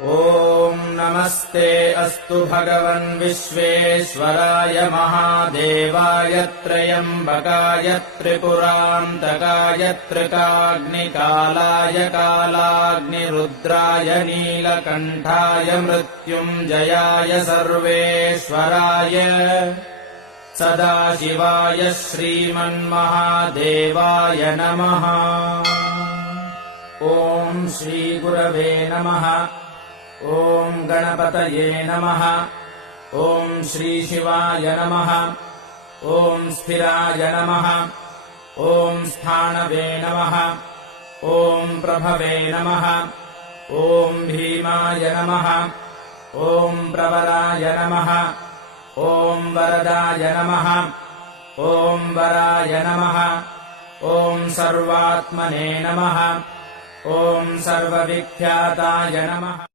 ॐ नमस्ते अस्तु भगवन् विश्वेश्वराय महादेवाय त्र्यम्बकाय त्रिपुरान्तकाय त्रिकाग्निकालाय कालाग्निरुद्राय नीलकण्ठाय मृत्युञ्जयाय सर्वेश्वराय सदाशिवाय श्रीमन्महादेवाय नमः। ॐ श्रीगुरवे नमः। ॐ गणपतये नमः। ॐ श्रीशिवाय नमः। ॐ स्थिराय नमः। ॐ स्थाणवे नमः। ॐ प्रभवे नमः। ॐ भीमाय नमः। ॐ प्रवराय नमः। ॐ वरदाय नमः। ॐ वराय नमः। ॐ सर्वात्मने नमः। ॐ सर्वविख्याताय नमः।